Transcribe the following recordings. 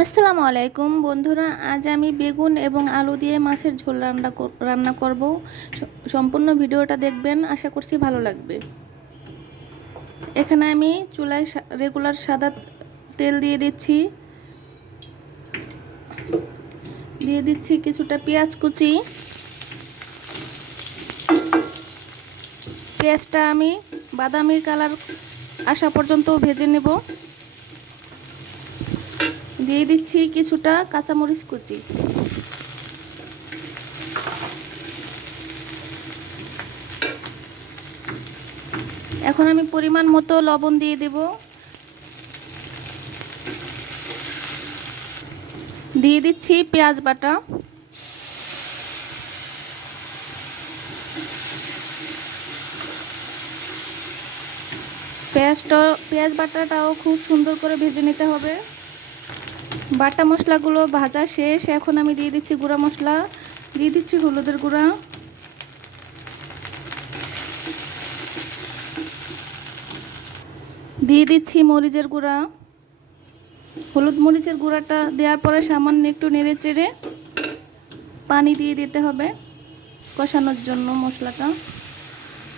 আসসালামু আলাইকুম বন্ধুরা, আজ আমি বেগুন এবং আলু দিয়ে মাছের ঝোল রান্না করব। সম্পূর্ণ ভিডিওটা দেখবেন, আশা করছি ভালো লাগবে। এখানে আমি চুলায় রেগুলার সাদা তেল দিয়ে দিচ্ছি কিছুটা পেঁয়াজ কুচি। পেঁয়াজটা আমি বাদামি কালার আসা পর্যন্ত ভেজে নেব। দিয়ে দিচ্ছি কিছুটা কাঁচামরিচ কুচি। এখন আমি পরিমাণ মতো লবণ দিয়ে দেব। দিয়ে দিচ্ছি পেঁয়াজ বাটা। পেঁয়াজ বাটাটাও খুব সুন্দর করে ভেজে নিতে হবে। বাটা মশলাগুলো ভাজা শেষ। এখন আমি দিয়ে দিচ্ছি গুঁড়া মশলা। দিয়ে দিচ্ছি হলুদের গুঁড়া, দিয়ে দিচ্ছি মরিচের গুঁড়া। হলুদ মরিচের গুঁড়াটা দেওয়ার পরে সামান্য একটু নেড়ে চেড়ে পানি দিয়ে দিতে হবে কষানোর জন্য মশলাটা।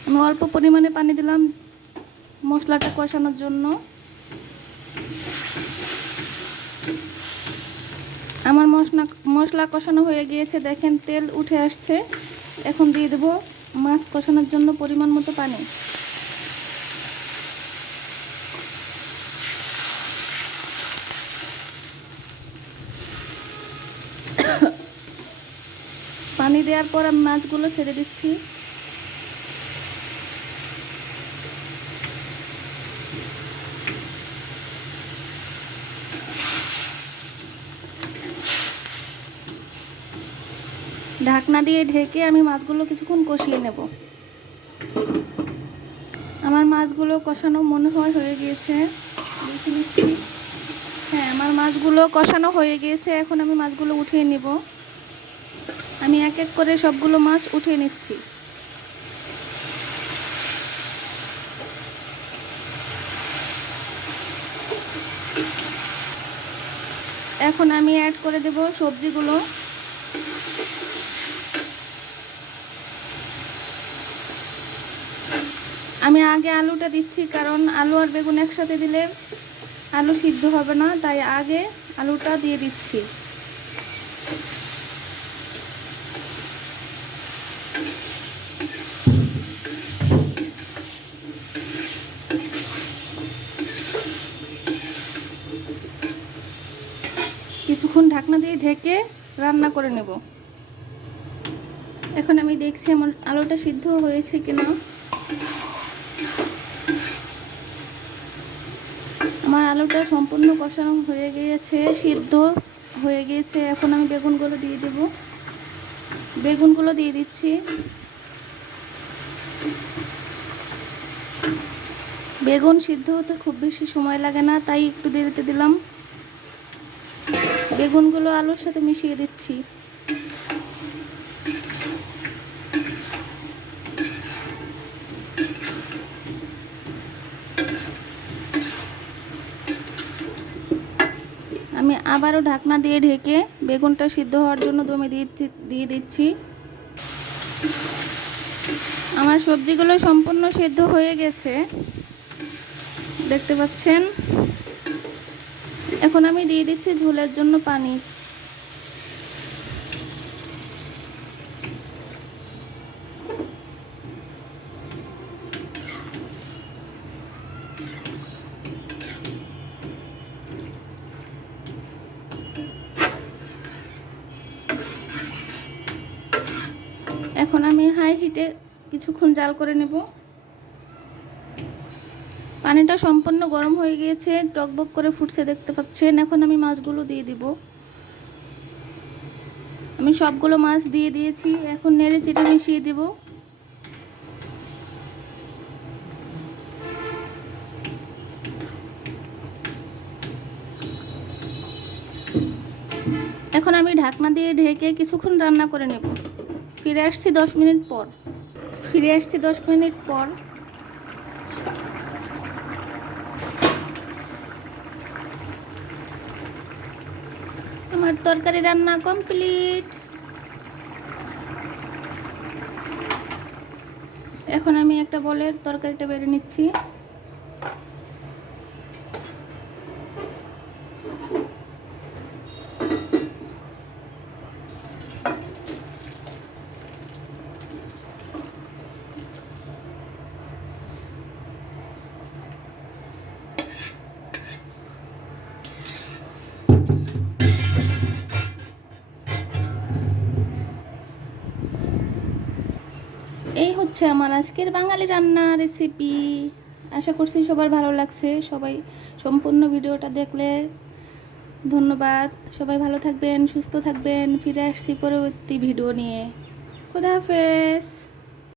আমি অল্প পরিমাণে পানি দিলাম মশলাটা কষানোর জন্য। আমার মশলা কষানো হয়ে গিয়েছে, দেখেন তেল উঠে আসছে। এখন দিয়ে দেব মাছ কষানোর জন্য পরিমাণ মতো পানি। পানি দেওয়ার পর আমি মাছগুলো ছেড়ে দিচ্ছি। ঢাকনা দিয়ে ঢেকে আমি মাছগুলো কিছুক্ষণ কষিয়ে নেব। আমার মাছগুলো কষানো মনে হয় হয়ে গিয়েছে, দেখে নিচ্ছি। হ্যাঁ, আমার মাছগুলো কষানো হয়ে গিয়েছে। এখন আমি মাছগুলো উঠিয়ে নেব। আমি এক এক করে সবগুলো মাছ উঠিয়ে নিচ্ছি। এখন আমি অ্যাড করে দেব সবজিগুলো। আমি আগে আলুটা দিচ্ছি, কারণ আলু আর বেগুন একসাথে দিলে আলু সিদ্ধ হবে না, তাই আগে আলুটা দিয়ে দিচ্ছি। কিছুক্ষণ ঢাকনা দিয়ে ঢেকে রান্না করে নেব। এখন আমি দেখছি আমার আলুটা সিদ্ধ হয়েছে কিনা। আমার আলুটা সম্পূর্ণ কষানো হয়ে গিয়েছে, সিদ্ধ হয়ে গিয়েছে। এখন আমি বেগুনগুলো দিয়ে দেব। বেগুনগুলো দিয়ে দিচ্ছি। বেগুন সিদ্ধ হতে খুব বেশি সময় লাগে না, তাই একটু দেরিতে দিলাম। বেগুনগুলো আলুর সাথে মিশিয়ে দিচ্ছি। আমি আবারও ঢাকনা দিয়ে ঢেকে বেগুনটা সিদ্ধ হওয়ার জন্য দমে দিয়ে দিচ্ছি। আমার সবজিগুলো সম্পূর্ণ সিদ্ধ হয়ে গেছে, দেখতে পাচ্ছেন। এখন আমি দিয়ে দিচ্ছি ঝোলের জন্য পানি। এখন আমি হাই হিটে কিছুক্ষণ জাল করে নেব। পানিটা সম্পূর্ণ গরম হয়ে গিয়েছে, টকবক করে ফুটছে, দেখতে পাচ্ছেন। এখন আমি মাছগুলো দিয়ে দিব। আমি সবগুলো মাছ দিয়ে দিয়েছি। এখন নেড়ে চেড়ে মিশিয়ে দেব। এখন আমি ঢাকনা দিয়ে ঢেকে কিছুক্ষণ রান্না করে নেব। ফিরে আসছি 10 মিনিট পর। আমার তরকারি রান্না কমপ্লিট। এখন আমি একটা বলের তরকারিটা বেড়ে নিচ্ছি। এই হচ্ছে আমার আজকের বাঙালি রান্না রেসিপি। আশা করছি সবার ভালো লাগছে। সবাই সম্পূর্ণ ভিডিওটা দেখলে ধন্যবাদ। সবাই ভালো থাকবেন, সুস্থ থাকবেন। ফিরে আসছি পরবর্তী ভিডিও নিয়ে। খুদা হাফেজ।